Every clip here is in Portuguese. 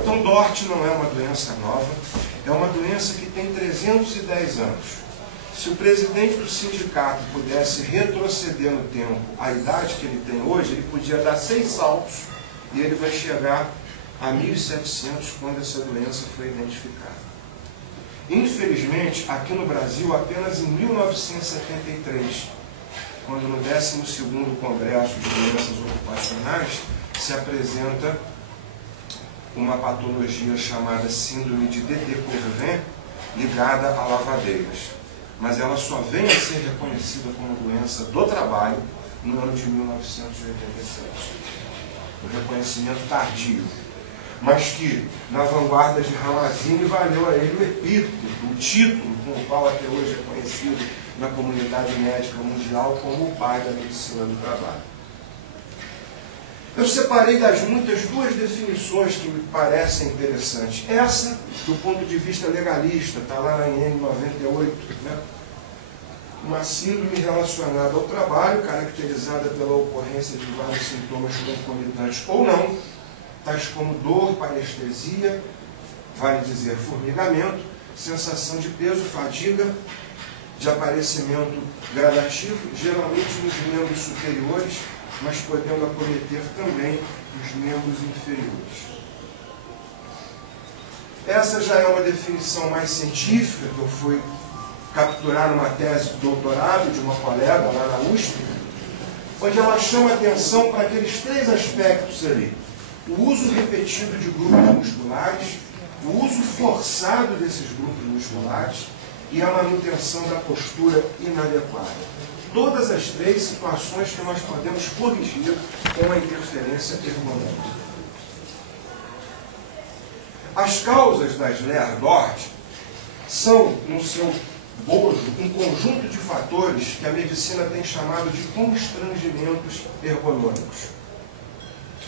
Então, DORT não é uma doença nova, é uma doença que tem 310 anos. Se o presidente do sindicato pudesse retroceder no tempo a idade que ele tem hoje, ele podia dar 6 saltos e ele vai chegar a 1700 quando essa doença foi identificada. Infelizmente, aqui no Brasil, apenas em 1973, quando no 12º Congresso de Doenças Ocupacionais se apresenta uma patologia chamada síndrome de Dédé-Quervain ligada a lavadeiras. Mas ela só vem a ser reconhecida como doença do trabalho no ano de 1987. O reconhecimento tardio, mas que na vanguarda de Ramazzini valeu a ele o epíteto, o título com o qual até hoje é conhecido na comunidade médica mundial como o pai da medicina do trabalho. Eu separei das muitas 2 definições que me parecem interessantes. Essa, do ponto de vista legalista, está lá na IN 98, né? Uma síndrome relacionada ao trabalho, caracterizada pela ocorrência de vários sintomas concomitantes ou não, tais como dor, parestesia, vale dizer formigamento, sensação de peso, fadiga, de aparecimento gradativo, geralmente nos membros superiores, mas podendo acometer também os membros inferiores. Essa já é uma definição mais científica, que eu fui capturar numa tese de doutorado de uma colega lá na USP, onde ela chama atenção para aqueles 3 aspectos ali. O uso repetido de grupos musculares, o uso forçado desses grupos musculares e a manutenção da postura inadequada. Todas as 3 situações que nós podemos corrigir com a interferência ergonômica. As causas das LER-DORT são, no seu bojo, um conjunto de fatores que a medicina tem chamado de constrangimentos ergonômicos,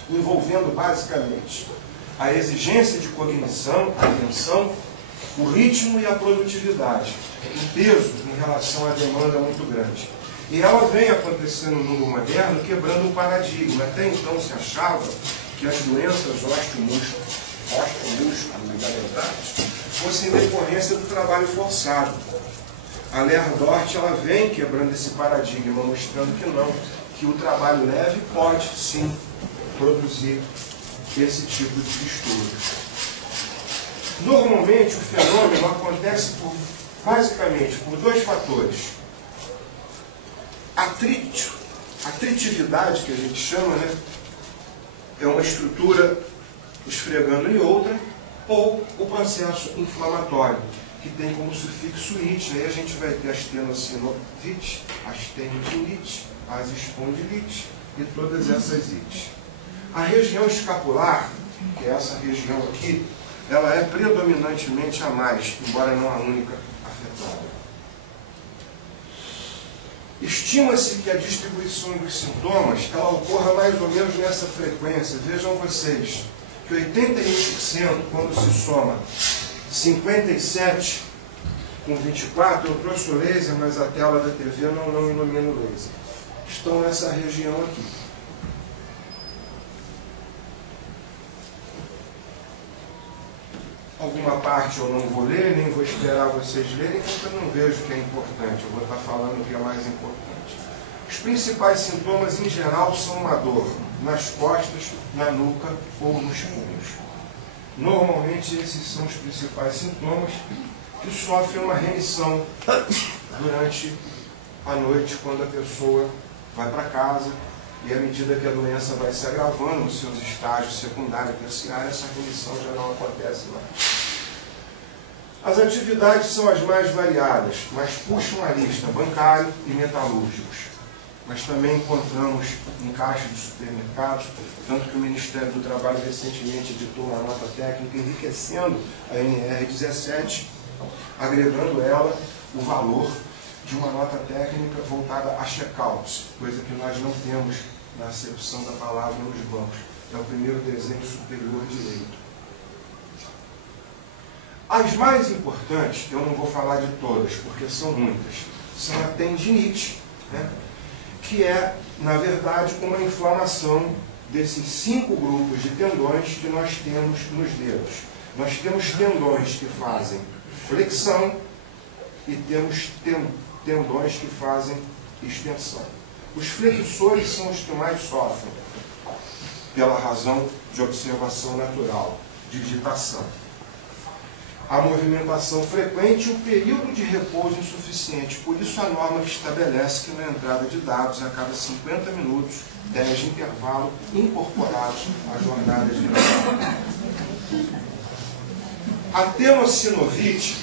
envolvendo basicamente a exigência de cognição, a atenção, o ritmo e a produtividade, o peso em relação à demanda muito grande. E ela vem acontecendo no mundo moderno quebrando um paradigma. Até então se achava que as doenças osteomusculo-ligamentares fossem decorrência do trabalho forçado. A LER-DORT ela vem quebrando esse paradigma, mostrando que não, que o trabalho leve pode sim produzir esse tipo de distúrbio. Normalmente o fenômeno acontece basicamente por 2 fatores. Atritividade, que a gente chama, né? É uma estrutura esfregando em outra, ou o processo inflamatório, que tem como sufixo -ite, aí a gente vai ter as tenossinovite, as tendinite, as espondilite e todas essas ites. A região escapular, que é essa região aqui, ela é predominantemente a mais, embora não a única afetada. Estima-se que a distribuição dos sintomas ela ocorra mais ou menos nessa frequência. Vejam vocês que 81%, quando se soma 57 com 24, eu trouxe o laser, mas a tela da TV não ilumina o laser. Estão nessa região aqui. Alguma parte eu não vou ler, nem vou esperar vocês lerem, porque eu não vejo que é importante. Eu vou estar falando o que é mais importante. Os principais sintomas, em geral, são uma dor nas costas, na nuca ou nos punhos. Normalmente, esses são os principais sintomas que sofrem uma remissão durante a noite, quando a pessoa vai para casa, e à medida que a doença vai se agravando nos seus estágios secundário e terciário, essa remissão já não acontece mais. As atividades são as mais variadas, mas puxam a lista bancário e metalúrgicos. Mas também encontramos em caixa de supermercados, tanto que o Ministério do Trabalho recentemente editou uma nota técnica enriquecendo a NR17, agregando ela o valor de uma nota técnica voltada a check-out, coisa que nós não temos na acepção da palavra nos bancos. É o primeiro desenho superior direito. As mais importantes, eu não vou falar de todas, porque são muitas, são a tendinite, né? Que é, na verdade, uma inflamação desses 5 grupos de tendões que nós temos nos dedos. Nós temos tendões que fazem flexão e temos tendões que fazem extensão. Os flexores são os que mais sofrem, pela razão de observação natural, digitação. A movimentação frequente e o período de repouso insuficiente. Por isso a norma que estabelece que na entrada de dados, a cada 50 minutos, 10 de intervalo incorporados à jornada de trabalho. A tenossinovite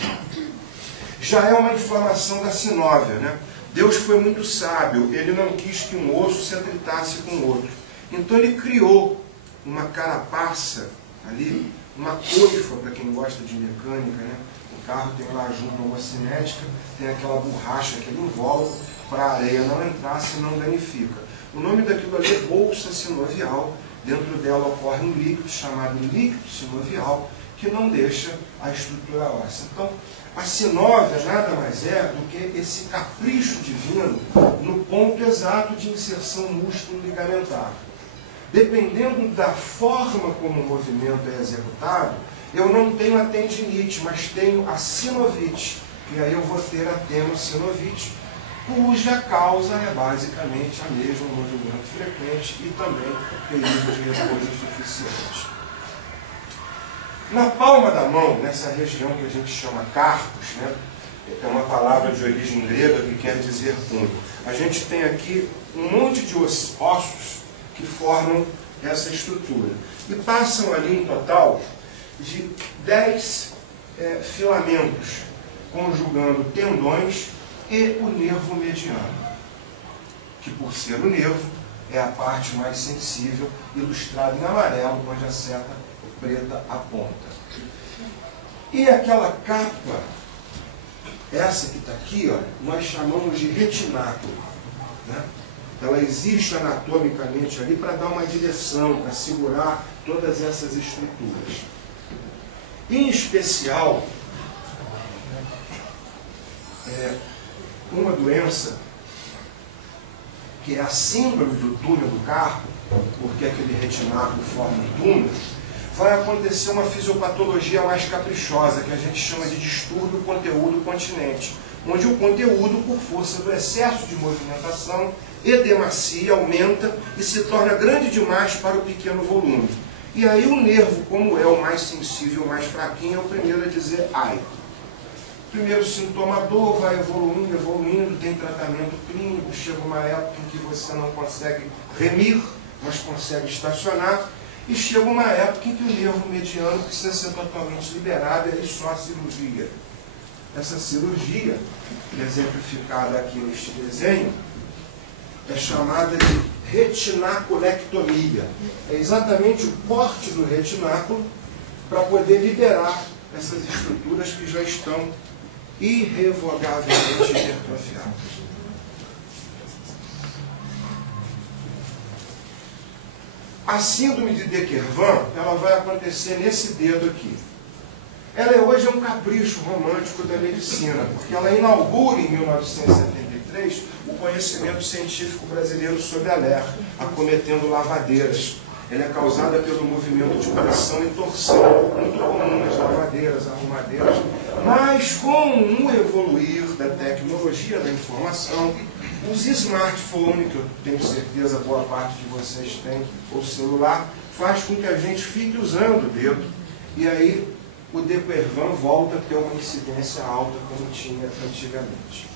já é uma inflamação da sinóvia, né? Deus foi muito sábio, ele não quis que um osso se atritasse com o outro. Então ele criou uma carapaça ali, uma coifa, para quem gosta de mecânica, né? O carro tem lá junto uma cinética, tem aquela borracha, aquele invólucro, para a areia não entrar, senão danifica. O nome daquilo ali é bolsa sinovial, dentro dela ocorre um líquido chamado líquido sinovial, que não deixa a estrutura óssea. Então, a sinóvia nada mais é do que esse capricho divino no ponto exato de inserção músculo-ligamentar. Dependendo da forma como o movimento é executado, eu não tenho a tendinite, mas tenho a sinovite. E aí eu vou ter a tenossinovite, cuja causa é basicamente a mesma, um movimento frequente e também período de repouso insuficiente. Na palma da mão, nessa região que a gente chama carpos, né? É uma palavra de origem grega que quer dizer punho. A gente tem aqui um monte de ossos que formam essa estrutura. E passam ali, em total, de 10 filamentos, conjugando tendões e o nervo mediano, que por ser o nervo, é a parte mais sensível, ilustrada em amarelo, onde a seta preta aponta. E aquela capa, essa que está aqui, ó, nós chamamos de retináculo, né? Ela existe anatomicamente ali para dar uma direção, para segurar todas essas estruturas. Em especial, uma doença que é a síndrome do túnel do carpo, porque aquele retináculo forma um túnel, vai acontecer uma fisiopatologia mais caprichosa, que a gente chama de distúrbio conteúdo-continente, onde o conteúdo, por força do excesso de movimentação, edemacia, aumenta e se torna grande demais para o pequeno volume. E aí o nervo, como é o mais sensível, o mais fraquinho, é o primeiro a dizer ai. Primeiro sintoma dor, vai evoluindo, evoluindo, tem tratamento clínico, chega uma época em que você não consegue remir, mas consegue estacionar, e chega uma época em que o nervo mediano precisa ser totalmente liberado, e aí só a cirurgia. Essa cirurgia, exemplificada aqui neste desenho, é chamada de retinaculectomia. É exatamente o corte do retináculo para poder liberar essas estruturas que já estão irrevogavelmente hipertrofiadas. A síndrome de De Quervain, ela vai acontecer nesse dedo aqui. Ela hoje é um capricho romântico da medicina, porque ela inaugura em 1973 o conhecimento científico brasileiro sobre a LER, acometendo lavadeiras. Ela é causada pelo movimento de pressão e torção, muito comum nas lavadeiras, arrumadeiras, mas com o evoluir da tecnologia da informação, os smartphones, que eu tenho certeza boa parte de vocês tem, ou celular, faz com que a gente fique usando o dedo, e aí o De Quervain volta a ter uma incidência alta como tinha antigamente.